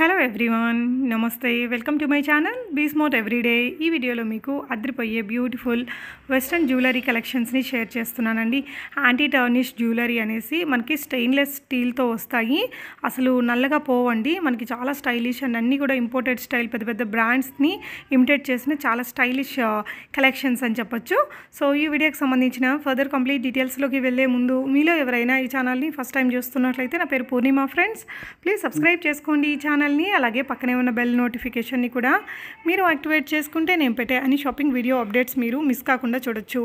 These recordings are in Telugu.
హలో ఎవ్రీవన్, నమస్తే. Welcome to my channel be smart everyday. ఈ వీడియోలో మీకు అదిరిపోయే బ్యూటిఫుల్ వెస్ట్రన్ జ్యువెలరీ కలెక్షన్స్ని షేర్ చేస్తున్నానండి. యాంటీ టర్నిష్ జ్యువెలరీ అనేసి మనకి స్టెయిన్లెస్ స్టీల్తో వస్తాయి. అసలు నల్లగా పోవండి. మనకి చాలా స్టైలిష్ అండ్ అన్నీ కూడా ఇంపోర్టెడ్ స్టైల్ పెద్ద పెద్ద బ్రాండ్స్ని ఇమిటేట్ చేసిన చాలా స్టైలిష్ కలెక్షన్స్ అని చెప్పొచ్చు. సో ఈ వీడియోకి సంబంధించిన ఫర్దర్ కంప్లీట్ డీటెయిల్స్లోకి వెళ్ళే ముందు మీలో ఎవరైనా ఈ ఛానల్ని ఫస్ట్ టైం చూస్తున్నట్లయితే, నా పేరు పూర్ణిమ ఫ్రెండ్స్, ప్లీజ్ సబ్స్క్రైబ్ చేసుకోండి ఈ ఛానల్ని. అలాగే పక్కనే ఉన్న బెల్ నోటిఫికేషన్ని కూడా మీరు యాక్టివేట్ చేసుకుంటే నేను పెట్టే అన్ని షాపింగ్ వీడియో అప్డేట్స్ మీరు మిస్ కాకుండా చూడొచ్చు.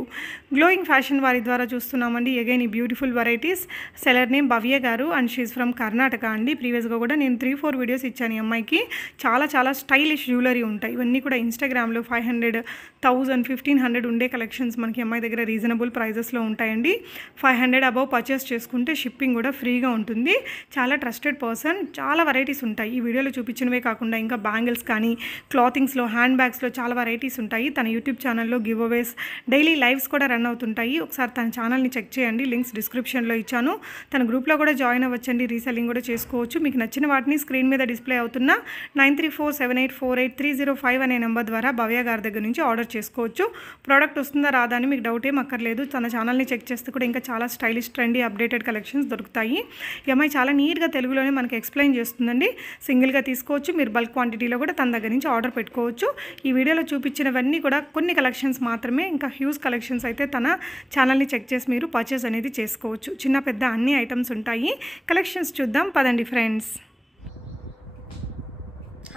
గ్లోయింగ్ ఫ్యాషన్ వారి ద్వారా చూస్తున్నామండి. అగైన్ ఈ బ్యూటిఫుల్ వెరైటీస్. సెలర్ నేమ్ భవ్య గారు అండ్ షీఈ్ ఫ్రమ్ కర్ణాటక అండి. ప్రీవియస్గా కూడా నేను 3-4 వీడియోస్ ఇచ్చాను ఈ అమ్మాయికి. చాలా స్టైలిష్ జ్యువెలరీ ఉంటాయి. ఇవన్నీ కూడా ఇన్స్టాగ్రామ్లో 500, 1000, 1500 ఉండే కలెక్షన్స్ మనకి అమ్మాయి దగ్గర రీజనబుల్ ప్రైజెస్లో ఉంటాయండి. 500 అబవ్ పర్చేస్ చేసుకుంటే షిప్పింగ్ కూడా ఫ్రీగా ఉంటుంది. చాలా ట్రస్టెడ్ పర్సన్. చాలా వెరైటీస్ ఉంటాయి. ఈ వీడియోలో చూపించినవే కాకుండా ఇంకా బ్యాంగిల్స్ కానీ, క్లాతింగ్స్లో, హ్యాండ్ బ్యాగ్స్లో చాలా వెరైటీస్ ఉంటాయి. తన యూట్యూబ్ ఛానల్లో గివ్ అవేస్, డైలీ లైవ్స్ కూడా రన్ అవుతుంటాయి. ఒకసారి తన ఛానల్ని చెక్ చేయండి. లింక్స్ డిస్క్రిప్షన్లో ఇచ్చాను. తన గ్రూప్లో కూడా జాయిన్ అవ్వచ్చండి. రీసెల్లింగ్ కూడా చేసుకోవచ్చు. మీకు నచ్చిన వాటిని స్క్రీన్ మీద డిస్ప్లే అవుతున్న 9347848305 అనే నెంబర్ ద్వారా భవ్య గారి దగ్గర నుంచి ఆర్డర్ చేసుకోవచ్చు. ప్రోడక్ట్ వస్తుందా రాదా అని మీకు డౌట్ ఏం అక్కర్లేదు. తన ఛానల్ని చెక్ చేస్తే కూడా ఇంకా చాలా స్టైలిష్, ట్రెండీ, అప్డేటెడ్ కలెక్షన్స్ దొరుకుతాయి. ఈ అమ్మాయి చాలా నీట్గా తెలుగులోనే మనకి ఎక్స్ప్లెయిన్ చేస్తుందండి. సింగిల్గా తీసుకోవచ్చు, మీరు బల్క్ క్వాంటిటీలో కూడా తన దగ్గర నుంచి ఆర్డర్ పెట్టుకోవచ్చు. ఈ వీడియోలో చూపించినవన్నీ కూడా కొన్ని కలెక్షన్స్ మాత్రమే. ఇంకా హ్యూజ్ కలెక్షన్స్ అయితే తన ఛానల్ని చెక్ చేసి మీరు పర్చేస్ అనేది చేసుకోవచ్చు. చిన్న పెద్ద అన్ని ఐటమ్స్ ఉంటాయి. కలెక్షన్స్ చూద్దాం పదండి ఫ్రెండ్స్.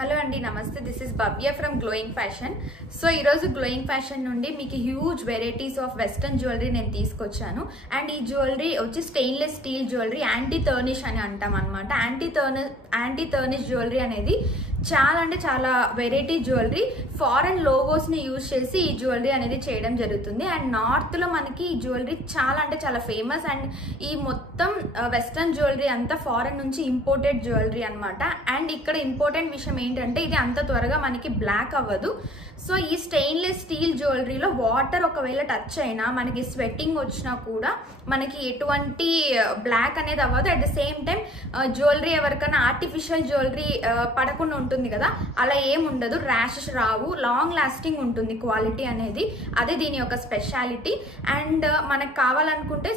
హలో అండి, నమస్తే. This is Bhavya from glowing fashion. So ఈరోజు గ్లోయింగ్ ఫ్యాషన్ నుండి మీకు huge varieties of western jewellery నేను తీసుకొచ్చాను. అండ్ ఈ జ్యువెలరీ వచ్చి స్టెయిన్లెస్ స్టీల్ జ్యువెలరీ, యాంటీ టర్నిష్ అని అంటాం అనమాట. యాంటీ టర్నిష్ జ్యువెలరీ అనేది చాలా వెరైటీ జ్యువెలరీ. ఫారెన్ లోగోస్ని యూజ్ చేసి ఈ జ్యువెలరీ అనేది చేయడం జరుగుతుంది. అండ్ నార్త్లో మనకి ఈ జ్యువెలరీ చాలా ఫేమస్. అండ్ ఈ మొత్తం వెస్టర్న్ జ్యువెలరీ అంతా ఫారెన్ నుంచి ఇంపోర్టెడ్ జ్యువెలరీ అనమాట. అండ్ ఇక్కడ ఇంపార్టెంట్ విషయం ఏంటంటే ఇది అంత త్వరగా మనకి బ్లాక్ అవ్వదు. సో ఈ స్టెయిన్లెస్ స్టీల్ జ్యువెలరీలో వాటర్ ఒకవేళ టచ్ అయినా, మనకి స్వెట్టింగ్ వచ్చినా కూడా మనకి ఎటువంటి బ్లాక్ అనేది అవ్వదు. At the same time jewellery ఎవరికైనా ఆర్టిఫిషియల్ జ్యువెలరీ పడకుండా ఉంటుంది కదా, అలా ఏం ఉండదు. ర్యాషెస్ రావు. లాంగ్ లాస్టింగ్ ఉంటుంది క్వాలిటీ అనేది. అదే దీని యొక్క స్పెషాలిటీ. అండ్ మనకు కావాలనుకుంటే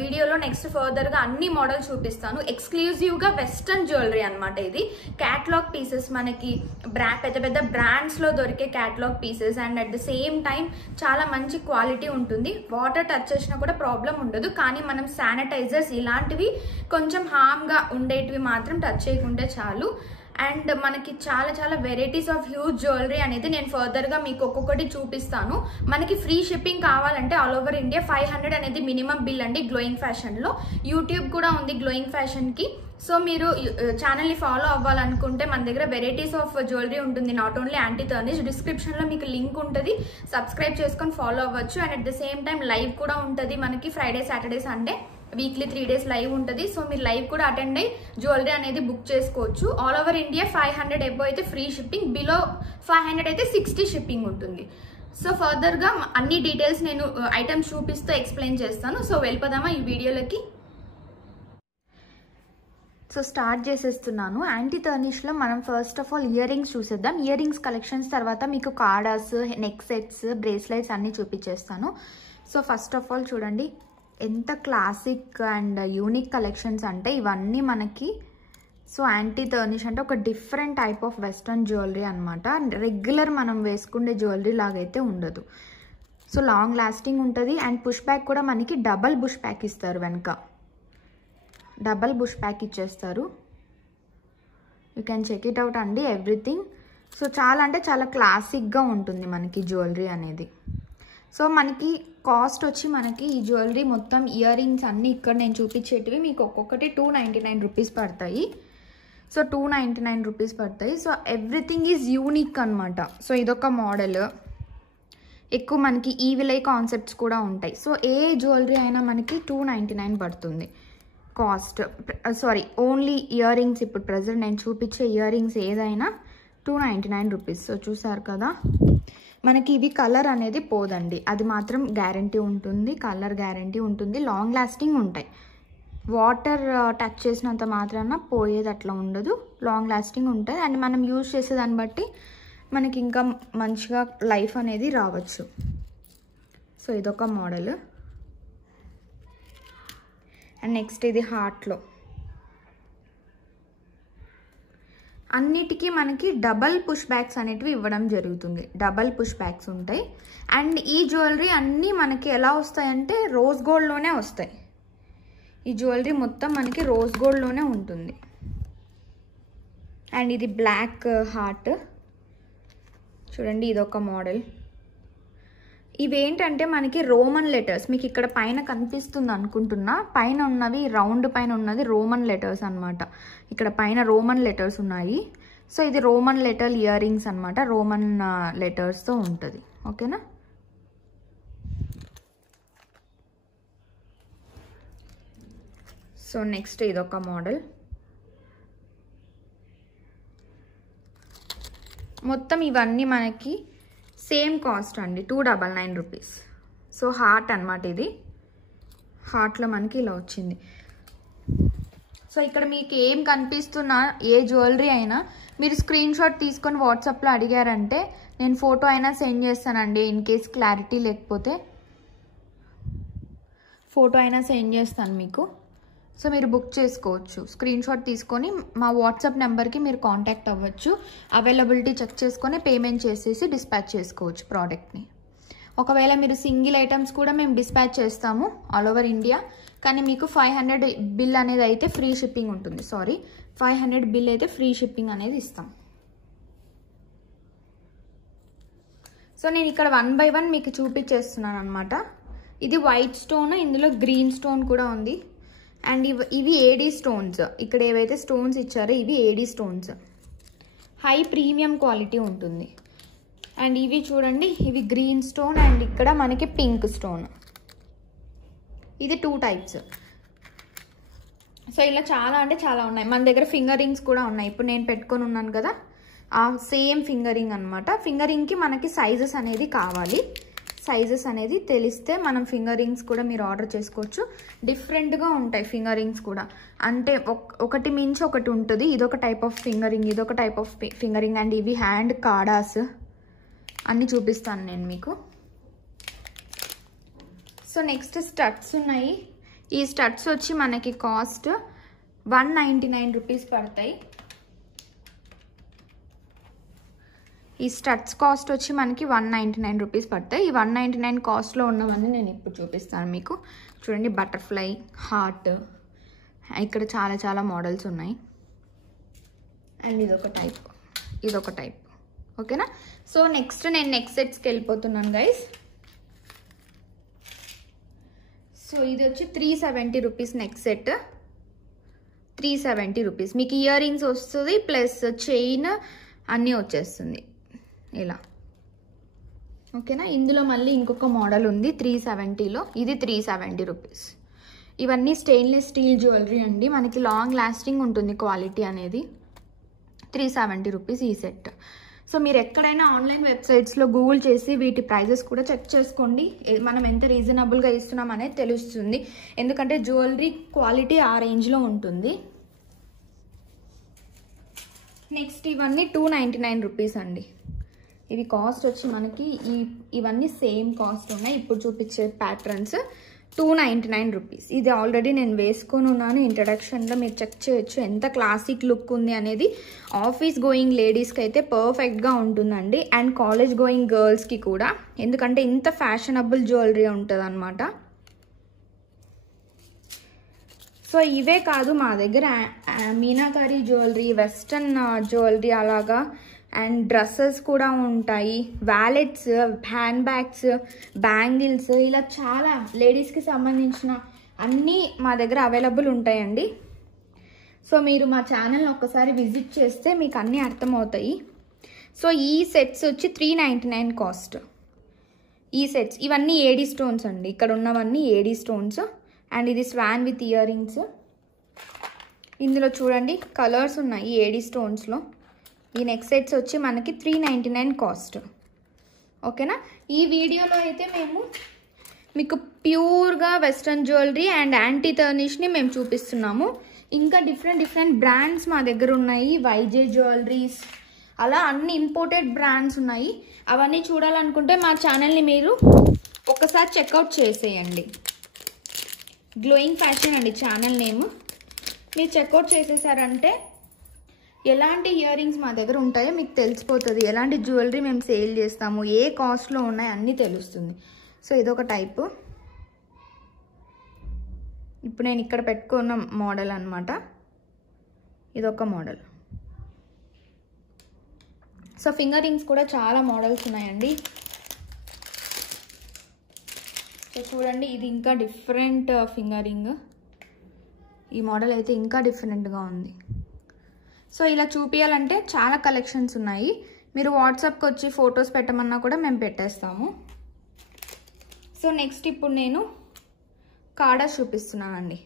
వీడియోలో నెక్స్ట్ ఫర్దర్గా అన్ని మోడల్స్ చూపిస్తాను. ఎక్స్క్లూజివ్గా వెస్టర్న్ జ్యువెలరీ అనమాట. ఇది క్యాటలాగ్ పీసెస్, మనకి పెద్ద పెద్ద బ్రాండ్స్లో దొరికే catalogue pieces. And at the same time చాలా మంచి క్వాలిటీ ఉంటుంది. వాటర్ టచ్ చేసినా కూడా ప్రాబ్లం ఉండదు. కానీ మనం శానిటైజర్స్ ఇలాంటివి కొంచెం హార్మ్గా ఉండేటివి మాత్రం టచ్ చేయకుంటే చాలు. అండ్ మనకి చాలా వెరైటీస్ ఆఫ్ హ్యూజ్ జ్యువెలరీ అనేది నేను ఫర్దర్గా మీకు ఒక్కొక్కటి చూపిస్తాను. మనకి ఫ్రీ షిప్పింగ్ కావాలంటే ఆల్ ఓవర్ ఇండియా 500 అనేది మినిమం బిల్ అండి గ్లోయింగ్ ఫ్యాషన్లో. యూట్యూబ్ కూడా ఉంది గ్లోయింగ్ ఫ్యాషన్కి. సో మీరు ఛానల్ని ఫాలో అవ్వాలనుకుంటే మన దగ్గర వెరైటీస్ ఆఫ్ జ్యువెలరీ ఉంటుంది. Not only anti tarnish. డిస్క్రిప్షన్లో మీకు లింక్ ఉంటుంది. సబ్స్క్రైబ్ చేసుకొని ఫాలో అవ్వచ్చు. And at the same time live కూడా ఉంటుంది మనకి. Friday, Saturday, Sunday weekly 3 days live ఉంటుంది. సో మీరు లైవ్ కూడా అటెండ్ అయ్యి జ్యువెలరీ అనేది బుక్ చేసుకోవచ్చు. ఆల్ ఓవర్ ఇండియా 500 ఎబో అయితే ఫ్రీ షిప్పింగ్, బిలో 500 అయితే 60 షిప్పింగ్ ఉంటుంది. సో ఫర్దర్గా అన్ని డీటెయిల్స్ నేను ఐటమ్స్ చూపిస్తూ ఎక్స్ప్లెయిన్ చేస్తాను. సో వెళ్ళిపోదామా ఈ వీడియోలోకి. సో స్టార్ట్ చేసేస్తున్నాను. యాంటీ టర్నిష్లో మనం first of all ear rings చూసేద్దాం. ఇయర్ రింగ్స్ కలెక్షన్స్ తర్వాత మీకు కార్డాస్, నెక్ సెట్స్, బ్రేస్లెట్స్ అన్నీ చూపించేస్తాను. సో ఫస్ట్ ఆఫ్ ఆల్ చూడండి ఎంత క్లాసిక్ అండ్ యూనిక్ కలెక్షన్స్ అంటే ఇవన్నీ మనకి. సో యాంటీ టర్నిష్ అంటే ఒక different type of western jewellery అనమాట. రెగ్యులర్ మనం వేసుకునే జ్యువెలరీ లాగైతే ఉండదు. సో లాంగ్ లాస్టింగ్ ఉంటుంది. అండ్ పుష్ బ్యాక్ కూడా మనకి డబల్ బుష్ ప్యాక్ ఇస్తారు. వెనక డబల్ బుష్ ప్యాక్ ఇచ్చేస్తారు. You can check it out అండి ఎవ్రీథింగ్. సో చాలా క్లాసిక్గా ఉంటుంది మనకి జ్యువెలరీ అనేది. సో మనకి కాస్ట్ వచ్చి మనకి ఈ జ్యువెలరీ మొత్తం ఇయర్ రింగ్స్ అన్నీ ఇక్కడ నేను చూపించేటివి మీకు ఒక్కొక్కటి 299 రూపీస్ పడతాయి. సో 299 రూపీస్ పడతాయి. సో ఎవ్రీథింగ్ ఈజ్ యూనిక్ అనమాట. సో ఇదొక మోడల్. ఎక్కువ మనకి ఈవిలై కాన్సెప్ట్స్ కూడా ఉంటాయి. సో ఏ జ్యువెలరీ అయినా మనకి 299 పడుతుంది కాస్ట్. ఓన్లీ ఇయర్ రింగ్స్ ఇప్పుడు ప్రజెంట్ నేను చూపించే ఇయర్ రింగ్స్ ఏదైనా 299 రూపీస్. సో చూసారు కదా, మనకి ఇవి కలర్ అనేది పోదండి. అది మాత్రం గ్యారంటీ ఉంటుంది. కలర్ గ్యారంటీ ఉంటుంది. లాంగ్ లాస్టింగ్ ఉంటాయి. వాటర్ టచ్ చేసినంత మాత్రాన పోయేది అట్లా ఉండదు, లాంగ్ లాస్టింగ్ ఉంటుంది. అండ్ మనం యూజ్ చేసేదాన్ని బట్టి మనకి ఇంకా మంచిగా లైఫ్ అనేది రావచ్చు. సో ఇదొక మోడల్. అండ్ నెక్స్ట్ ఇది హార్ట్లో. అన్నిటికీ మనకి డబల్ పుష్ బ్యాక్స్ అనేటివి ఇవ్వడం జరుగుతుంది, డబల్ పుష్ బ్యాక్స్ ఉంటాయి. అండ్ ఈ జ్యువెలరీ అన్నీ మనకి ఎలా వస్తాయంటే రోజ్ గోల్డ్లోనే వస్తాయి. ఈ జ్యువెలరీ మొత్తం మనకి రోజ్ గోల్డ్లోనే ఉంటుంది. అండ్ ఇది బ్లాక్ హార్ట్ చూడండి, ఇదొక మోడల్. ఇవేంటంటే మనకి రోమన్ లెటర్స్, మీకు ఇక్కడ పైన కనిపిస్తుంది అనుకుంటున్నా, పైన ఉన్నవి రౌండ్ పైన ఉన్నది రోమన్ లెటర్స్ అనమాట. ఇక్కడ పైన రోమన్ లెటర్స్ ఉన్నాయి. సో ఇది రోమన్ లెటర్ ఇయర్ రింగ్స్ అనమాట, రోమన్ లెటర్స్తో ఉంటుంది. ఓకేనా. సో నెక్స్ట్ ఇదొక మోడల్. మొత్తం ఇవన్నీ మనకి సేమ్ కాస్ట్ అండి, 299 రూపీస్. సో హార్ట్ అనమాట ఇది, హార్ట్లో మనకి ఇలా వచ్చింది. సో ఇక్కడ మీకు ఏం కనిపిస్తున్నా ఏ జ్యువెలరీ అయినా మీరు స్క్రీన్ షాట్ తీసుకొని వాట్సాప్లో అడిగారంటే నేను ఫోటో అయినా సెండ్ చేస్తానండి. ఇన్ కేస్ క్లారిటీ లేకపోతే ఫోటో అయినా సెండ్ చేస్తాను మీకు. సో మీరు బుక్ చేసుకోవచ్చు, స్క్రీన్ షాట్ తీసుకొని మా వాట్సాప్ నెంబర్కి మీరు కాంటాక్ట్ అవ్వచ్చు. అవైలబిలిటీ చెక్ చేసుకొని పేమెంట్ చేసేసి డిస్పాచ్ చేసుకోవచ్చు ప్రోడక్ట్ని. ఒకవేళ మీరు సింగిల్ ఐటమ్స్ కూడా మేము డిస్పాచ్ చేస్తాము ఆల్ ఓవర్ ఇండియా. కానీ మీకు 500 బిల్ అనేది అయితే ఫ్రీ షిప్పింగ్ ఉంటుంది. 500 బిల్ అయితే ఫ్రీ షిప్పింగ్ అనేది ఇస్తాం. సో నేను ఇక్కడ 1 by 1 మీకు చూపించేస్తున్నాను అనమాట. ఇది వైట్ స్టోన్, ఇందులో గ్రీన్ స్టోన్ కూడా ఉంది. అండ్ ఇవి ఏడీ స్టోన్స్, ఇక్కడ ఏవైతే స్టోన్స్ ఇచ్చారో ఇవి AD stones, high premium quality ఉంటుంది. అండ్ ఇవి చూడండి, ఇవి గ్రీన్ స్టోన్ అండ్ ఇక్కడ మనకి పింక్ స్టోన్. ఇది 2 టైప్స్. సో ఇలా చాలా అంటే చాలా ఉన్నాయి. మన దగ్గర ఫింగర్ రింగ్స్ కూడా ఉన్నాయి. ఇప్పుడు నేను పెట్టుకొని ఉన్నాను కదా, ఆ సేమ్ ఫింగర్ రింగ్ అనమాట. ఫింగర్ రింగ్కి మనకి సైజెస్ అనేది కావాలి. సైజెస్ అనేది తెలిస్తే మనం ఫింగర్ రింగ్స్ కూడా మీరు ఆర్డర్ చేసుకోవచ్చు. డిఫరెంట్గా ఉంటాయి ఫింగర్ రింగ్స్ కూడా, అంటే ఒకటి మించి ఒకటి ఉంటుంది. ఇదొక టైప్ ఆఫ్ ఫింగర్ రింగ్, ఇదొక type of finger ring. And ఇవి హ్యాండ్ కాడాస్ అన్నీ చూపిస్తాను నేను మీకు. సో నెక్స్ట్ స్టడ్స్ ఉన్నాయి. ఈ స్టడ్స్ వచ్చి మనకి కాస్ట్ 199 రూపీస్ పడతాయి. ఈ స్టడ్స్ కాస్ట్ వచ్చి మనకి 199 రూపీస్ పడతాయి. ఈ 199 కాస్ట్లో ఉన్నవన్నీ నేను ఇప్పుడు చూపిస్తాను మీకు. చూడండి, బటర్ఫ్లై, హార్ట్, ఇక్కడ చాలా చాలా మోడల్స్ ఉన్నాయి. అండ్ ఇదొక టైప్, ఇదొక టైప్. ఓకేనా. సో నెక్స్ట్ నేను నెక్స్ట్ సెట్స్కి వెళ్ళిపోతున్నాను గైస్. సో ఇది వచ్చి 370 రూపీస్ నెక్స్ట్ సెట్, 370 రూపీస్. మీకు ఇయర్ రింగ్స్ వస్తుంది ప్లస్ చైన్ అన్నీ వచ్చేస్తుంది ఇలా. ఓకేనా. ఇందులో మళ్ళీ ఇంకొక మోడల్ ఉంది 370లో, ఇది 370 రూపీస్. ఇవన్నీ స్టెయిన్లెస్ స్టీల్ జ్యువెలరీ అండి, మనకి లాంగ్ లాస్టింగ్ ఉంటుంది క్వాలిటీ అనేది. 370 రూపీస్ ఈ సెట్. సో మీరు ఎక్కడైనా ఆన్లైన్ వెబ్సైట్స్లో గూగుల్ చేసి వీటి ప్రైజెస్ కూడా చెక్ చేసుకోండి, మనం ఎంత రీజనబుల్గా ఇస్తున్నాం అనేది తెలుస్తుంది. ఎందుకంటే జ్యువెలరీ క్వాలిటీ ఆ రేంజ్లో ఉంటుంది. నెక్స్ట్ ఇవన్నీ 299 రూపీస్ అండి. ఇవి కాస్ట్ వచ్చి మనకి ఇవన్నీ సేమ్ కాస్ట్ ఉన్నాయి. ఇప్పుడు చూపించే ప్యాటర్న్స్ 299 రూపీస్. ఇది ఆల్రెడీ నేను వేసుకొని ఉన్నాను ఇంట్రడక్షన్లో, మీరు చెక్ చేయొచ్చు ఎంత క్లాసిక్ లుక్ ఉంది అనేది. ఆఫీస్ గోయింగ్ లేడీస్కి అయితే పర్ఫెక్ట్గా ఉంటుందండి. అండ్ కాలేజ్ గోయింగ్ గర్ల్స్కి కూడా, ఎందుకంటే ఇంత ఫ్యాషనబుల్ జ్యువెలరీ ఉంటుంది అనమాట. సో ఇవే కాదు, మా దగ్గర మీనాకారి జ్యువెలరీ, వెస్ట్రన్ జ్యువెలరీ అలాగా, అండ్ డ్రెస్సెస్ కూడా ఉంటాయి, వ్యాలెట్స్, హ్యాండ్ బ్యాగ్స్, బ్యాంగిల్స్, ఇలా చాలా లేడీస్కి సంబంధించిన అన్నీ మా దగ్గర అవైలబుల్ ఉంటాయండి. సో మీరు మా ఛానల్ని ఒక్కసారి విజిట్ చేస్తే మీకు అన్నీ అర్థమవుతాయి. సో ఈ సెట్స్ వచ్చి 399 కాస్ట్. ఈ సెట్స్ ఇవన్నీ ఏడీ స్టోన్స్ అండి, ఇక్కడ ఉన్నవన్నీ ఏడీ స్టోన్స్. అండ్ ఇది స్వాన్ విత్ ఇయర్ రింగ్స్. ఇందులో చూడండి కలర్స్ ఉన్నాయి ఏడీ స్టోన్స్లో. ఈ నెక్స్ట్ సెట్స్ వచ్చి మనకి 399 కాస్ట్. ఓకేనా. ఈ వీడియోలో అయితే మేము మీకు ప్యూర్గా వెస్ట్రన్ జ్యువెలరీ అండ్ యాంటీ టర్నిష్ని మేము చూపిస్తున్నాము. ఇంకా డిఫరెంట్ బ్రాండ్స్ మా దగ్గర ఉన్నాయి. వైజే జ్యువెలరీస్, అలా అన్ని ఇంపోర్టెడ్ బ్రాండ్స్ ఉన్నాయి. అవన్నీ చూడాలనుకుంటే మా ఛానల్ని మీరు ఒకసారి చెక్అవుట్ చేసేయండి. గ్లోయింగ్ ఫ్యాషన్ అండి ఛానల్ నేమ్. మీరు చెక్అవుట్ చేసేసారంటే ఎలాంటి ఇయర్ రింగ్స్ మా దగ్గర ఉంటాయో మీకు తెలిసిపోతుంది. ఎలాంటి జ్యువెలరీ మేము సేల్ చేస్తాము, ఏ కాస్ట్లో ఉన్నాయి అన్నీ తెలుస్తుంది. సో ఇదొక టైపు. ఇప్పుడు నేను ఇక్కడ పెట్టుకున్న మోడల్ అనమాట. ఇదొక మోడల్. సో ఫింగర్ రింగ్స్ కూడా చాలా మోడల్స్ ఉన్నాయండి. సో చూడండి, ఇది ఇంకా డిఫరెంట్ ఫింగర్ రింగ్. ఈ మోడల్ అయితే ఇంకా డిఫరెంట్గా ఉంది. సో ఇలా చూపించాలంటే చాలా కలెక్షన్స్ ఉన్నాయి. మీరు వాట్సాప్కి వచ్చి ఫొటోస్ పెట్టమన్నా కూడా మేము పెట్టేస్తాము. సో నెక్స్ట్ ఇప్పుడు నేను కాడా చూపిస్తున్నానండి.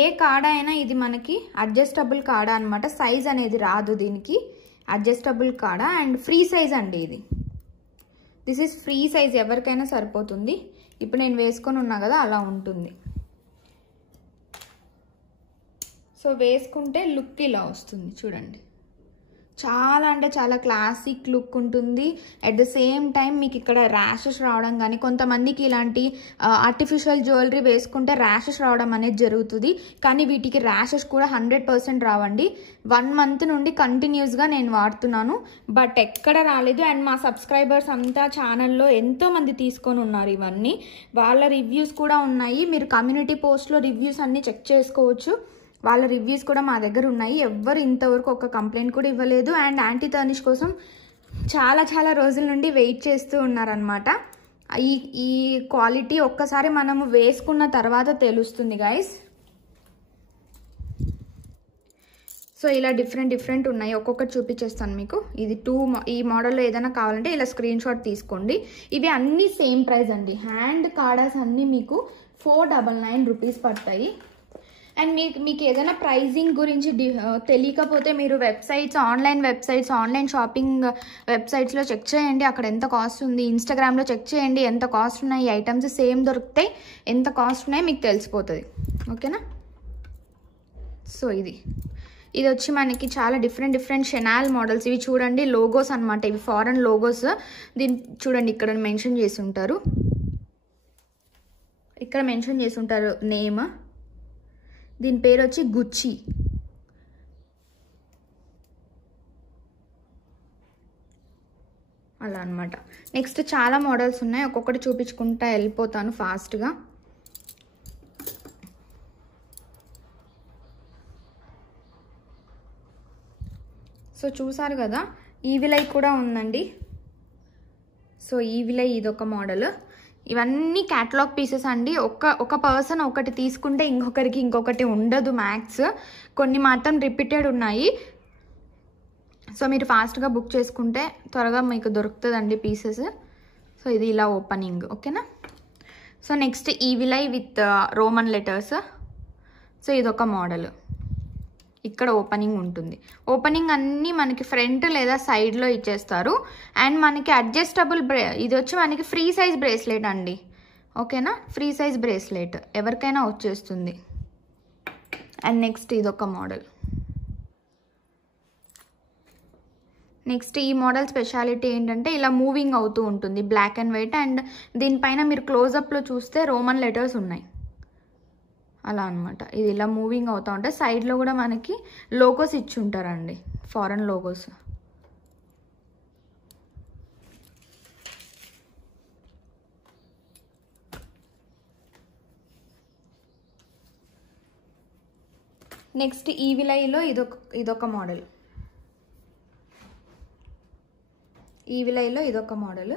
ఏ కాడా అయినా ఇది మనకి అడ్జస్టబుల్ కాడా అనమాట. సైజ్ అనేది రాదు దీనికి, అడ్జస్టబుల్ కాడా అండ్ ఫ్రీ సైజ్ అండి ఇది. దిస్ ఈజ్ ఫ్రీ సైజ్, ఎవరికైనా సరిపోతుంది. ఇప్పుడు నేను వేసుకొని ఉన్నా కదా అలా ఉంటుంది. సో వేసుకుంటే లుక్ ఇలా వస్తుంది చూడండి. చాలా అంటే చాలా క్లాసిక్ లుక్ ఉంటుంది. అట్ ద సేమ్ టైం మీకు ఇక్కడ ర్యాషెస్ రావడం కానీ, కొంతమందికి ఇలాంటి ఆర్టిఫిషియల్ జ్యువెలరీ వేసుకుంటే ర్యాషెస్ రావడం అనేది జరుగుతుంది. కానీ వీటికి ర్యాషెస్ కూడా 100% రావండి. 1 month నుండి కంటిన్యూస్గా నేను వాడుతున్నాను, బట్ ఎక్కడ రాలేదు. అండ్ మా సబ్స్క్రైబర్స్ అంతా ఛానల్లో ఎంతోమంది తీసుకొని ఉన్నారు ఇవన్నీ. వాళ్ళ రివ్యూస్ కూడా ఉన్నాయి. మీరు కమ్యూనిటీ పోస్ట్లో రివ్యూస్ అన్నీ చెక్ చేసుకోవచ్చు. వాళ్ళ రివ్యూస్ కూడా మా దగ్గర ఉన్నాయి. ఎవ్వరు ఇంతవరకు ఒక కంప్లైంట్ కూడా ఇవ్వలేదు. అండ్ యాంటీ టర్నిష్ కోసం చాలా రోజుల నుండి వెయిట్ చేస్తూ ఉన్నారనమాట. ఈ క్వాలిటీ ఒక్కసారి మనము వేసుకున్న తర్వాత తెలుస్తుంది గైస్. సో ఇలా డిఫరెంట్ ఉన్నాయి. ఒక్కొక్కటి చూపించేస్తాను మీకు. ఇది ఈ మోడల్లో ఏదైనా కావాలంటే ఇలా స్క్రీన్ షాట్ తీసుకోండి. ఇవి అన్నీ సేమ్ ప్రైస్ అండి. హ్యాండ్ కార్డాస్ అన్నీ మీకు 499 రూపీస్ పడతాయి. అండ్ మీకు ఏదైనా ప్రైజింగ్ గురించి తెలియకపోతే మీరు ఆన్లైన్ షాపింగ్ వెబ్సైట్స్లో చెక్ చేయండి, అక్కడ ఎంత కాస్ట్ ఉంది. ఇన్స్టాగ్రామ్లో చెక్ చేయండి ఎంత కాస్ట్ ఉన్నాయి. ఈ ఐటమ్స్ సేమ్ దొరుకుతాయి, ఎంత కాస్ట్ ఉన్నాయో మీకు తెలిసిపోతుంది. ఓకేనా? సో ఇది వచ్చి మనకి చాలా డిఫరెంట్ షెనాల్ మోడల్స్. ఇవి చూడండి లోగోస్ అనమాట. ఇవి ఫారెన్ లోగోస్. దీన్ని చూడండి, ఇక్కడ మెన్షన్ చేసి ఉంటారు. ఇక్కడ మెన్షన్ చేసి ఉంటారు నేమ్. దీని పేరు వచ్చి గుచ్చి. అలా అనమాట. నెక్స్ట్ చాలా మోడల్స్ ఉన్నాయి. ఒక్కొక్కటి చూపించుకుంటా వెళ్ళిపోతాను ఫాస్ట్గా. సో చూసారు కదా, ఈవిలై కూడా ఉందండి. సో ఈవిలై ఇదొక మోడల్. ఇవన్నీ క్యాటలాగ్ పీసెస్ అండి. ఒక పర్సన్ ఒకటి తీసుకుంటే ఇంకొకటి ఉండదు మ్యాక్స్. కొన్ని మాత్రం రిపీటెడ్ ఉన్నాయి. సో మీరు ఫాస్ట్గా బుక్ చేసుకుంటే త్వరగా మీకు దొరుకుతుందండి పీసెస్. సో ఇది ఇలా ఓపెనింగ్. ఓకేనా? So next evil eye with Roman letters. So ఇదొక మోడల్. ఇక్కడ ఓపెనింగ్ ఉంటుంది. ఓపెనింగ్ అన్నీ మనకి ఫ్రంట్ లేదా సైడ్లో ఇచ్చేస్తారు. అండ్ మనకి అడ్జస్టబుల్ ఇది వచ్చి మనకి ఫ్రీ సైజ్ బ్రేస్లెట్ అండి. ఓకేనా? ఫ్రీ సైజ్ బ్రేస్లెట్ ఎవరికైనా వచ్చేస్తుంది. అండ్ నెక్స్ట్ ఇదొక మోడల్. నెక్స్ట్ ఈ మోడల్ స్పెషాలిటీ ఏంటంటే ఇలా మూవింగ్ అవుతూ ఉంటుంది, బ్లాక్ అండ్ వైట్. అండ్ దీనిపైన మీరు క్లోజప్లో చూస్తే రోమన్ లెటర్స్ ఉన్నాయి. అలా అనమాట. ఇది ఇలా మూవింగ్ అవుతూ ఉంటే సైడ్లో కూడా మనకి లోగోస్ ఇచ్చి ఉంటారండి, ఫారెన్ లోగోస్. నెక్స్ట్ ఈవిలైలో ఇదొక మోడల్. ఈవిలైలో ఇదొక మోడల్.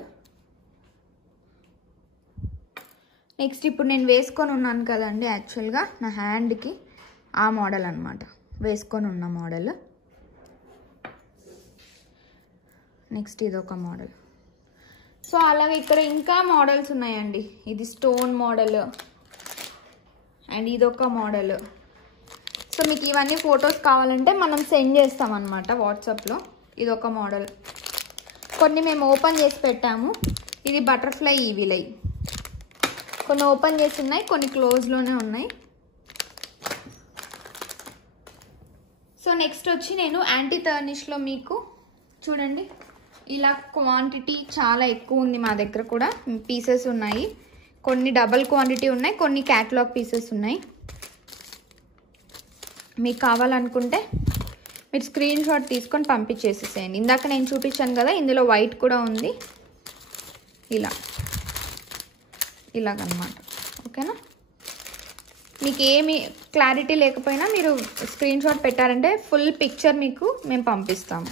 నెక్స్ట్ ఇప్పుడు నేను వేసుకొని ఉన్నాను కదండి, యాక్చువల్గా నా హ్యాండ్కి ఆ మోడల్ అనమాట, వేసుకొని ఉన్న మోడల్. నెక్స్ట్ ఇదొక మోడల్. సో అలాగే ఇక్కడ ఇంకా మోడల్స్ ఉన్నాయండి. ఇది స్టోన్ మోడల్ అండ్ ఇదొక మోడల్. సో మీకు ఇవన్నీ ఫొటోస్ కావాలంటే మనం సెండ్ చేస్తామన్నమాట వాట్సాప్లో. ఇదొక మోడల్. కొన్ని మేము ఓపెన్ చేసి పెట్టాము. ఇది బటర్ఫ్లై ఈవిలై. కొన్ని ఓపెన్ చేసి ఉన్నాయి, కొన్ని క్లోజ్లోనే ఉన్నాయి. సో నెక్స్ట్ వచ్చి నేను యాంటీ టర్నిష్లో మీకు చూడండి ఇలా క్వాంటిటీ చాలా ఎక్కువ ఉంది మా దగ్గర కూడా. పీసెస్ ఉన్నాయి, కొన్ని డబల్ క్వాంటిటీ ఉన్నాయి, కొన్ని క్యాటలాగ్ పీసెస్ ఉన్నాయి. మీకు కావాలనుకుంటే మీరు స్క్రీన్ షాట్ తీసుకొని పంపించేసేసేయండి. ఇందాక నేను చూపించాను కదా, ఇందులో వైట్ కూడా ఉంది, ఇలాగనమాట. ఓకేనా? మీకు ఏమి క్లారిటీ లేకపోయినా మీరు స్క్రీన్ షాట్ పెట్టారంటే ఫుల్ పిక్చర్ మీకు మేము పంపిస్తాము.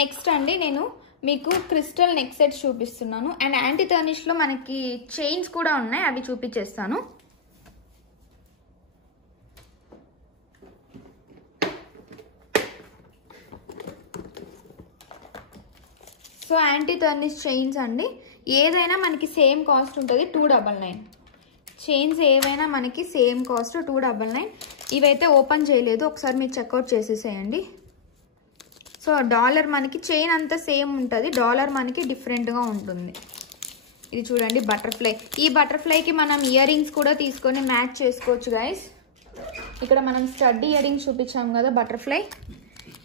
నెక్స్ట్ అండి నేను మీకు క్రిస్టల్ నెక్ సెట్ చూపిస్తున్నాను. అండ్ యాంటీ టర్నిష్లో మనకి చైన్స్ కూడా ఉన్నాయి, అవి చూపించేస్తాను. సో యాంటీ టర్నిష్ చైన్స్ అండి, ఏదైనా మనకి సేమ్ కాస్ట్ ఉంటుంది, 299. చైన్స్ ఏవైనా మనకి సేమ్ కాస్ట్ 299. ఇవైతే ఓపెన్ చేయలేదు, ఒకసారి మీరు చెక్అవుట్ చేసేసేయండి. సో డాలర్ మనకి చైన్ అంతా సేమ్ ఉంటుంది, డాలర్ మనకి డిఫరెంట్గా ఉంటుంది. ఇది చూడండి బటర్ఫ్లై. ఈ బటర్ఫ్లైకి మనం ఇయర్ రింగ్స్ కూడా తీసుకొని మ్యాచ్ చేసుకోవచ్చు గైస్. ఇక్కడ మనం స్టడ్ ఇయర్ రింగ్స్ చూపించాం కదా బటర్ఫ్లై.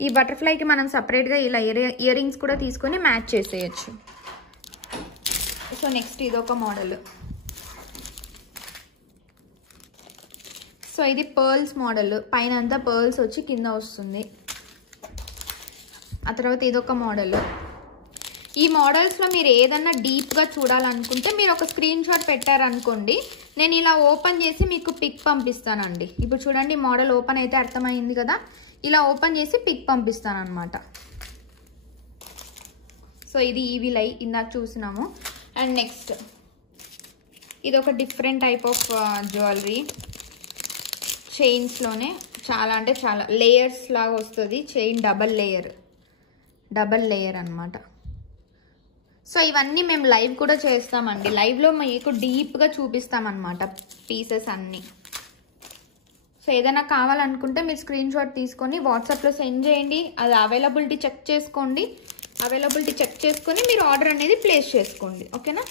ఈ బటర్ఫ్లైకి మనం సపరేట్గా ఇలా ఇయర్ రింగ్స్ కూడా తీసుకొని మ్యాచ్ చేసేయచ్చు. సో నెక్స్ట్ ఇది ఒక మోడల్. సో ఇది పర్ల్స్ మోడల్, పైన అంతా పర్ల్స్ వచ్చి కింద వస్తుంది. ఆ తర్వాత ఇదొక మోడల్. ఈ మోడల్స్లో మీరు ఏదన్నా డీప్గా చూడాలనుకుంటే మీరు ఒక స్క్రీన్ షాట్ పెట్టారనుకోండి, నేను ఇలా ఓపెన్ చేసి మీకు పిక్ పంపిస్తానండి. ఇప్పుడు చూడండి మోడల్ ఓపెన్ అయితే అర్థమైంది కదా, ఇలా ఓపెన్ చేసి పిక్ పంపిస్తాను అనమాట. సో ఇది ఈవీ లై ఇందాక చూసినాము. అండ్ నెక్స్ట్ ఇది ఒక డిఫరెంట్ టైప్ ఆఫ్ జ్యువెలరీ, చైన్స్లోనే చాలా అంటే చాలా లేయర్స్ లాగా వస్తుంది. చైన్ డబల్ లేయర్ అనమాట. సో ఇవన్నీ మేము లైవ్ కూడా చేస్తామండి, లైవ్లో మీకు డీప్గా చూపిస్తామన్నమాట పీసెస్ అన్నీ. సో ఏదైనా కావాలనుకుంటే మీరు స్క్రీన్ షాట్ తీసుకొని వాట్సాప్లో సెండ్ చేయండి, అది అవైలబిలిటీ చెక్ చేసుకోండి. అవైలబిలిటీ చెక్ చేసుకొని మీరు ఆర్డర్ అనేది ప్లేస్ చేసుకోండి. ఓకేనా?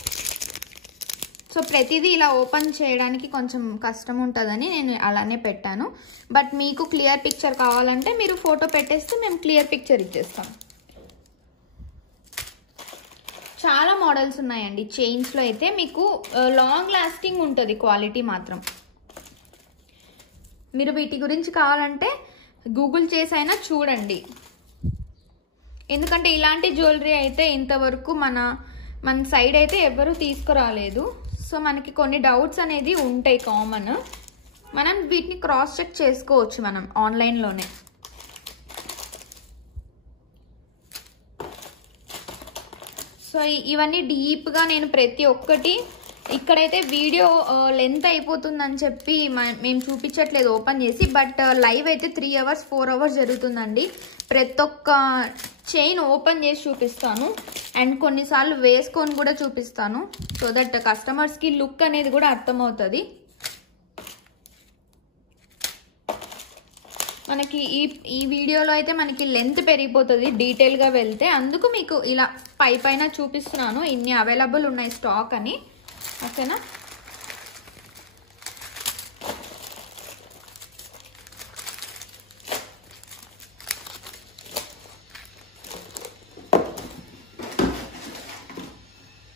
సో ప్రతిదీ ఇలా ఓపెన్ చేయడానికి కొంచెం కష్టం ఉంటుందని నేను అలానే పెట్టాను. బట్ మీకు క్లియర్ పిక్చర్ కావాలంటే మీరు ఫోటో పెట్టేస్తే మేము క్లియర్ పిక్చర్ ఇచ్చేస్తాం. చాలా మోడల్స్ ఉన్నాయండి చైన్స్లో అయితే, మీకు లాంగ్ లాస్టింగ్ ఉంటుంది క్వాలిటీ మాత్రం. మీరు వీటి గురించి కావాలంటే గూగుల్ చేసి అయినా చూడండి, ఎందుకంటే ఇలాంటి జ్యువెలరీ అయితే ఇంతవరకు మన సైడ్ అయితే ఎవరు తీసుకురాలేదు. సో మనకి కొన్ని డౌట్స్ అనేది ఉంటాయి కామన్, మనం వీటిని క్రాస్ చెక్ చేసుకోవచ్చు మనం ఆన్లైన్లోనే. సో ఇవన్నీ డీప్గా నేను ప్రతి ఒక్కటి ఇక్కడైతే వీడియో లెంత్ అయిపోతుందని చెప్పి మేము చూపించట్లేదు ఓపెన్ చేసి, బట్ లైవ్ అయితే 3 hours 4 hours జరుగుతుందండి. ప్రతి ఒక్క చైన్ ఓపెన్ చేసి చూపిస్తాను అండ్ కొన్నిసార్లు వేసుకొని కూడా చూపిస్తాను, సో దట్ కస్టమర్స్కి లుక్ అనేది కూడా అర్థమవుతుంది. మనకి ఈ వీడియోలో అయితే మనకి లెంత్ పెరిగిపోతుంది డీటెయిల్గా వెళ్తే, అందుకు మీకు ఇలా పైన చూపిస్తున్నాను ఇన్ని అవైలబుల్ ఉన్నాయి స్టాక్ అని. ఓకేనా?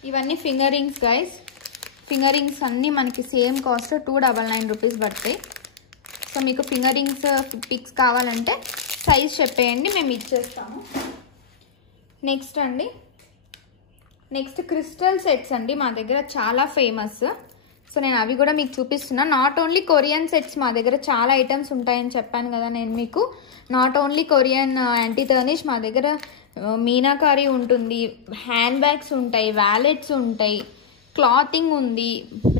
ఇవన్నీ finger rings guys. Finger rings అన్నీ మనకి సేమ్ కాస్ట్ 299 రూపీస్ పడతాయి. సో మీకు ఫింగర్ రింగ్స్ పిక్స్ కావాలంటే సైజ్ చెప్పేయండి, మేము ఇచ్చేస్తాము. నెక్స్ట్ అండి, నెక్స్ట్ క్రిస్టల్ సెట్స్ అండి మా దగ్గర చాలా ఫేమస్. సో నేను అవి కూడా మీకు చూపిస్తున్నా. నాట్ ఓన్లీ కొరియన్ సెట్స్, మా దగ్గర చాలా ఐటమ్స్ ఉంటాయని చెప్పాను కదా నేను మీకు. నాట్ ఓన్లీ కొరియన్ యాంటీ టర్నిష్, మా దగ్గర మీనాకారి ఉంటుంది, హ్యాండ్ బ్యాగ్స్ ఉంటాయి, వ్యాలెట్స్ ఉంటాయి, క్లాతింగ్ ఉంది,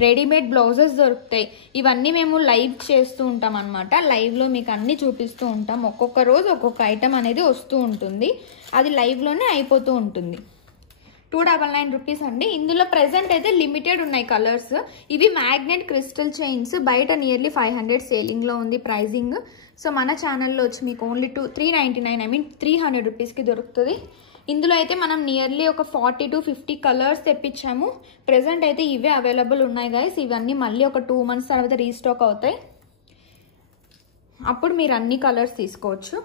రెడీమేడ్ బ్లౌజెస్ దొరుకుతాయి. ఇవన్నీ మేము లైవ్ చేస్తూ ఉంటాం అనమాట. లైవ్లో మీకు అన్నీ చూపిస్తూ ఉంటాం. ఒక్కొక్క రోజు ఒక్కొక్క ఐటమ్ అనేది వస్తూ ఉంటుంది, అది లైవ్లోనే అయిపోతూ ఉంటుంది. 299 రూపీస్ అండి. ఇందులో ప్రెసెంట్ అయితే లిమిటెడ్ ఉన్నాయి కలర్స్. ఇవి మ్యాగ్నెట్ క్రిస్టల్ చైన్స్. బయట నియర్లీ 500 సేలింగ్లో ఉంది ప్రైజింగ్. సో మన ఛానల్లో వచ్చి మీకు ఓన్లీ 399 ఐ మీన్ 300 రూపీస్కి దొరుకుతుంది. ఇందులో అయితే మనం నియర్లీ ఒక 40 to 50 కలర్స్ తెప్పించాము. ప్రెసెంట్ అయితే ఇవే అవైలబుల్ ఉన్నాయి గైస్. ఇవన్నీ మళ్ళీ ఒక 2 months తర్వాత రీస్టాక్ అవుతాయి. అప్పుడు మీరు అన్ని కలర్స్ తీసుకోవచ్చు.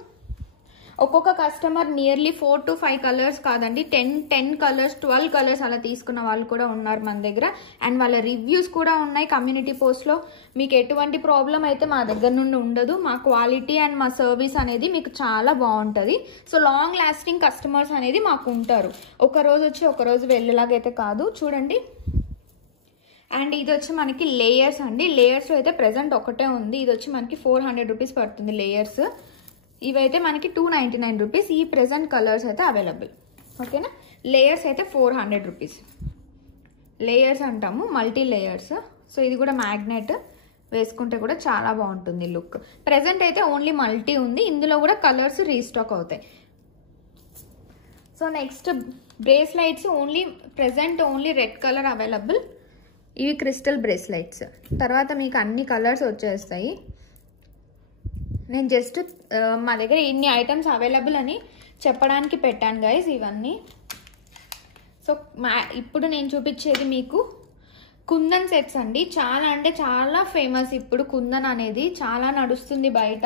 ఒక్కొక్క కస్టమర్ నియర్లీ 4 to 5 కలర్స్ కాదండి 10 కలర్స్ 12 కలర్స్ అలా తీసుకున్న వాళ్ళు కూడా ఉన్నారు మన దగ్గర. అండ్ వాళ్ళ రివ్యూస్ కూడా ఉన్నాయి కమ్యూనిటీ పోస్ట్లో. మీకు ఎటువంటి ప్రాబ్లం అయితే మా దగ్గర నుండి ఉండదు. మా క్వాలిటీ అండ్ మా సర్వీస్ అనేది మీకు చాలా బాగుంటుంది. సో లాంగ్ లాస్టింగ్ కస్టమర్స్ అనేది మాకు ఉంటారు. ఒక రోజు వచ్చి ఒక రోజు వెళ్ళేలాగైతే కాదు. చూడండి. అండ్ ఇది వచ్చి మనకి లేయర్స్ అండి. లేయర్స్ అయితే ప్రెసెంట్ ఒకటే ఉంది. ఇది వచ్చి మనకి 400 రూపీస్ పడుతుంది లేయర్స్. ఇవైతే మనకి 299 రూపీస్. ఈ ప్రెసెంట్ కలర్స్ అయితే అవైలబుల్. ఓకేనా. లేయర్స్ అయితే 400 రూపీస్. లేయర్స్ అంటాము, మల్టీ లేయర్స్. సో ఇది కూడా మ్యాగ్నెట్ వేసుకుంటే కూడా చాలా బాగుంటుంది లుక్. ప్రెసెంట్ అయితే ఓన్లీ మల్టీ ఉంది. ఇందులో కూడా కలర్స్ రీస్టాక్ అవుతాయి. So next bracelets present only red colour available. ఇవి క్రిస్టల్ బ్రేస్లైట్స్. తర్వాత మీకు అన్ని కలర్స్ వచ్చేస్తాయి. నేను జస్ట్ మా దగ్గర ఇన్ని ఐటమ్స్ అవైలబుల్ అని చెప్పడానికి పెట్టాను గైస్ ఇవన్నీ. సో ఇప్పుడు నేను చూపించేది మీకు కుందన్ సెట్స్ అండి. చాలా అంటే చాలా ఫేమస్ ఇప్పుడు కుందన్ అనేది. చాలా నడుస్తుంది బయట,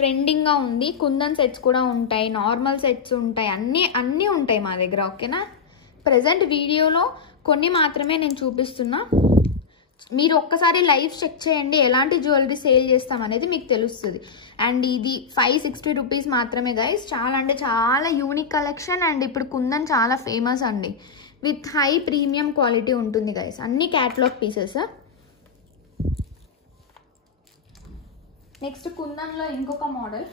ట్రెండింగ్గా ఉంది. కుందన్ సెట్స్ కూడా ఉంటాయి, నార్మల్ సెట్స్ ఉంటాయి, అన్నీ ఉంటాయి మా దగ్గర. ఓకేనా. ప్రెసెంట్ వీడియోలో కొన్ని మాత్రమే నేను చూపిస్తున్నా. మీరు ఒక్కసారి లైవ్ చెక్ చేయండి ఎలాంటి జ్యువెలరీ సేల్ చేస్తాం అనేది మీకు తెలుస్తుంది. అండ్ ఇది 560 రూపీస్ మాత్రమే గైస్. చాలా అంటే చాలా యూనిక్ కలెక్షన్. అండ్ ఇప్పుడు కుందన్ చాలా ఫేమస్ అండి. విత్ హై ప్రీమియం క్వాలిటీ ఉంటుంది గైస్. అన్ని క్యాటలాగ్ పీసెస్. నెక్స్ట్ కుందన్లో ఇంకొక మోడల్.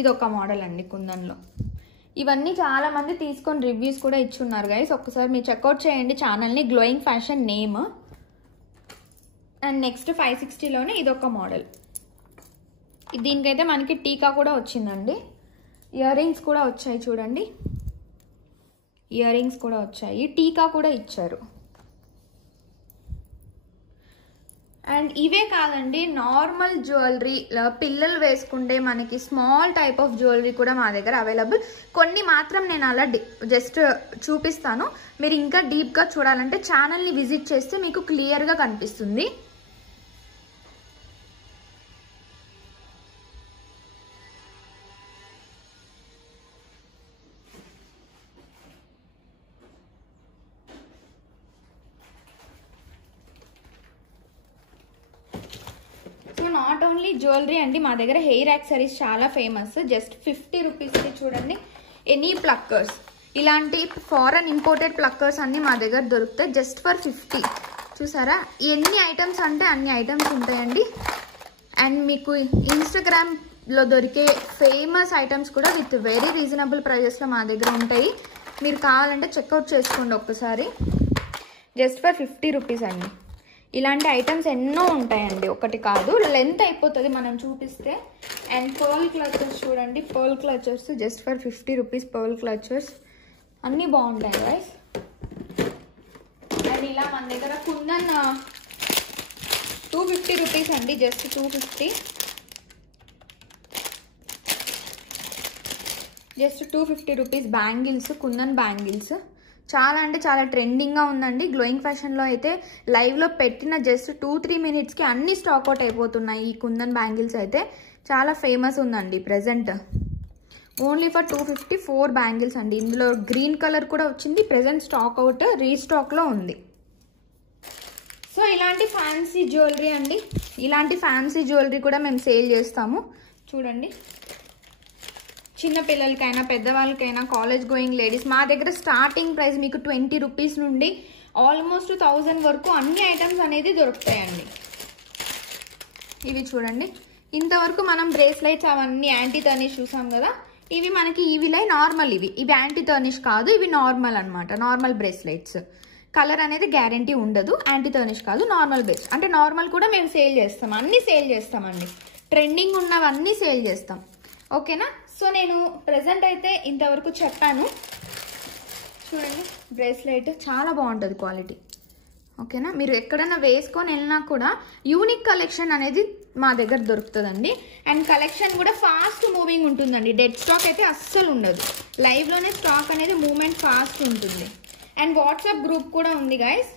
ఇది ఒక మోడల్ అండి కుందన్లో. ఇవన్నీ చాలా మంది తీసుకొని రివ్యూస్ కూడా ఇచ్చున్నారు గైస్. ఒక్కసారి మీరు చెక్అవుట్ చేయండి ఛానల్ని. Glowing fashion name. And next 560లోనే ఇదొక మోడల్. దీనికైతే మనకి టీకా కూడా వచ్చిందండి. ఇయర్ రింగ్స్ కూడా వచ్చాయి చూడండి. ఇయర్ రింగ్స్ కూడా వచ్చాయి, టీకా కూడా ఇచ్చారు. అండ్ ఇవే కాదండి, నార్మల్ జ్యువెలరీ పిల్లలు వేసుకుంటే మనకి స్మాల్ టైప్ ఆఫ్ జ్యువెలరీ కూడా మా దగ్గర అవైలబుల్. కొన్ని మాత్రం నేను అలా జస్ట్ చూపిస్తాను. మీరు ఇంకా డీప్గా చూడాలంటే ఛానల్ని విజిట్ చేస్తే మీకు క్లియర్గా కనిపిస్తుంది. నాట్ ఓన్లీ జ్యువెలరీ అండి, మా దగ్గర హెయిర్ యాక్సరీస్ చాలా ఫేమస్. జస్ట్ 50 రూపీస్కి చూడండి ఎనీ ప్లక్కర్స్. ఇలాంటి ఫారెన్ ఇంపోర్టెడ్ ప్లక్కర్స్ అన్నీ మా దగ్గర దొరుకుతాయి జస్ట్ ఫర్ 50. చూసారా ఎన్ని ఐటమ్స్ అంటే అన్ని ఐటమ్స్ ఉంటాయండి. అండ్ మీకు ఇన్స్టాగ్రామ్లో దొరికే ఫేమస్ ఐటమ్స్ కూడా విత్ వెరీ రీజనబుల్ ప్రైజెస్లో మా దగ్గర ఉంటాయి. మీరు కావాలంటే చెక్అవుట్ చేసుకోండి ఒక్కసారి. జస్ట్ ఫర్ 50 రూపీస్ అండి. ఇలాంటి ఐటమ్స్ ఎన్నో ఉంటాయండి, ఒకటి కాదు. లెంత్ అయిపోతుంది మనం చూపిస్తే. అండ్ పర్ల్ క్లచర్స్ చూడండి. Pearl clutchers just for 50 rupees. Pearl clutchers అన్నీ బాగుంటాయి గైస్. అండ్ ఇలా మన దగ్గర కుందన్ 250 రూపీస్ అండి. Just 250. Just 250 rupees bangles, kundan bangles. చాలా అంటే చాలా ట్రెండింగ్గా ఉందండి. గ్లోయింగ్ ఫ్యాషన్లో అయితే లైవ్లో పెట్టిన జస్ట్ 2-3 మినిట్స్కి అన్ని స్టాక్ అవుట్ అయిపోతున్నాయి. ఈ కుందన్ బ్యాంగిల్స్ అయితే చాలా ఫేమస్ ఉందండి ప్రెజెంట్. ఓన్లీ ఫర్ 250 4 బ్యాంగిల్స్ అండి. ఇందులో గ్రీన్ కలర్ కూడా వచ్చింది. ప్రెజెంట్ స్టాక్ అవుట్ రీస్టాక్లో ఉంది. సో ఇలాంటి ఫ్యాన్సీ జ్యువెలరీ అండి. ఇలాంటి ఫ్యాన్సీ జ్యువెలరీ కూడా మేము సేల్ చేస్తాము. చూడండి చిన్న పిల్లలకైనా పెద్దవాళ్ళకైనా కాలేజ్ గోయింగ్ లేడీస్ మా దగ్గర స్టార్టింగ్ ప్రైస్ మీకు 20 రూపీస్ నుండి ఆల్మోస్ట్ 1000 వరకు అన్ని ఐటమ్స్ అనేది దొరుకుతాయండి. ఇవి చూడండి. ఇంతవరకు మనం బ్రేస్లైట్స్ అవన్నీ యాంటీ టర్నిష్ చూసాం కదా. ఇవి మనకి ఇవిలై నార్మల్. ఇవి యాంటీ టర్నిష్ కాదు, ఇవి నార్మల్ అనమాట. Normal bracelets. కలర్ అనేది గ్యారంటీ ఉండదు. యాంటీ టర్నిష్ కాదు, నార్మల్ బ్రేస్. అంటే నార్మల్ కూడా మేము సేల్ చేస్తాం. అన్నీ సేల్ చేస్తామండి. ట్రెండింగ్ ఉన్నవన్నీ సేల్ చేస్తాం. ఓకేనా. సో నేను ప్రెజెంట్ అయితే ఇంతవరకు చెప్పాను. చూడండి బ్రేస్లెట్ చాలా బాగుంటుంది క్వాలిటీ. ఓకేనా, మీరు ఎక్కడైనా వేసుకొని వెళ్ళినా కూడా యూనిక్ కలెక్షన్ అనేది మా దగ్గర దొరుకుతుందండి. అండ్ కలెక్షన్ కూడా ఫాస్ట్ మూవింగ్ ఉంటుందండి. డెడ్ స్టాక్ అయితే అస్సలు ఉండదు. లైవ్లోనే స్టాక్ అనేది మూవ్మెంట్ ఫాస్ట్ ఉంటుంది. అండ్ వాట్సాప్ గ్రూప్ కూడా ఉంది గైస్.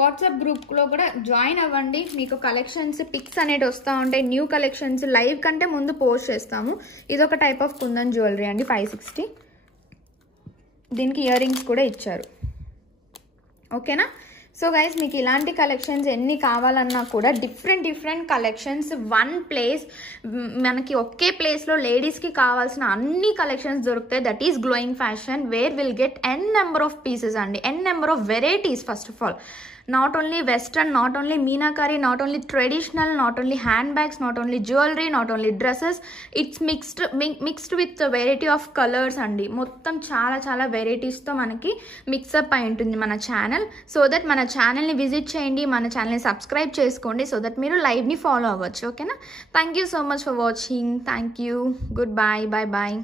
వాట్సాప్ గ్రూప్లో కూడా జాయిన్ అవ్వండి. మీకు కలెక్షన్స్ పిక్స్ అనేవి వస్తూ ఉంటాయి. న్యూ కలెక్షన్స్ లైవ్ కంటే ముందు పోస్ట్ చేస్తాము. ఇదొక టైప్ ఆఫ్ కుందన్ జ్యువెలరీ అండి, 560. దీనికి ఇయర్ రింగ్స్ కూడా ఇచ్చారు. ఓకేనా. సో గైస్, మీకు ఇలాంటి కలెక్షన్స్ ఎన్ని కావాలన్నా కూడా డిఫరెంట్ కలెక్షన్స్ వన్ ప్లేస్, మనకి ఒకే ప్లేస్లో లేడీస్కి కావాల్సిన అన్ని కలెక్షన్స్ దొరుకుతాయి. That is glowing fashion, where will get n number of pieces అండి, n number of varieties. First of all, not only western, not only meenakari, not only traditional, not only handbags, not only jewelry, not only dresses, it's mixed with a variety of colors andi. మొత్తం చాలా varieties తో మనకి మిక్సప్ అయి ఉంటుంది మన ఛానల్. సో దట్ మన ఛానల్ని విజిట్ చేయండి, మన ఛానల్ని సబ్స్క్రైబ్ చేసుకోండి, సో దట్ మీరు లైవ్ని ఫాలో అవ్వచ్చు. ఓకేనా. Thank you so much for watching. Thank you. Goodbye. Bye.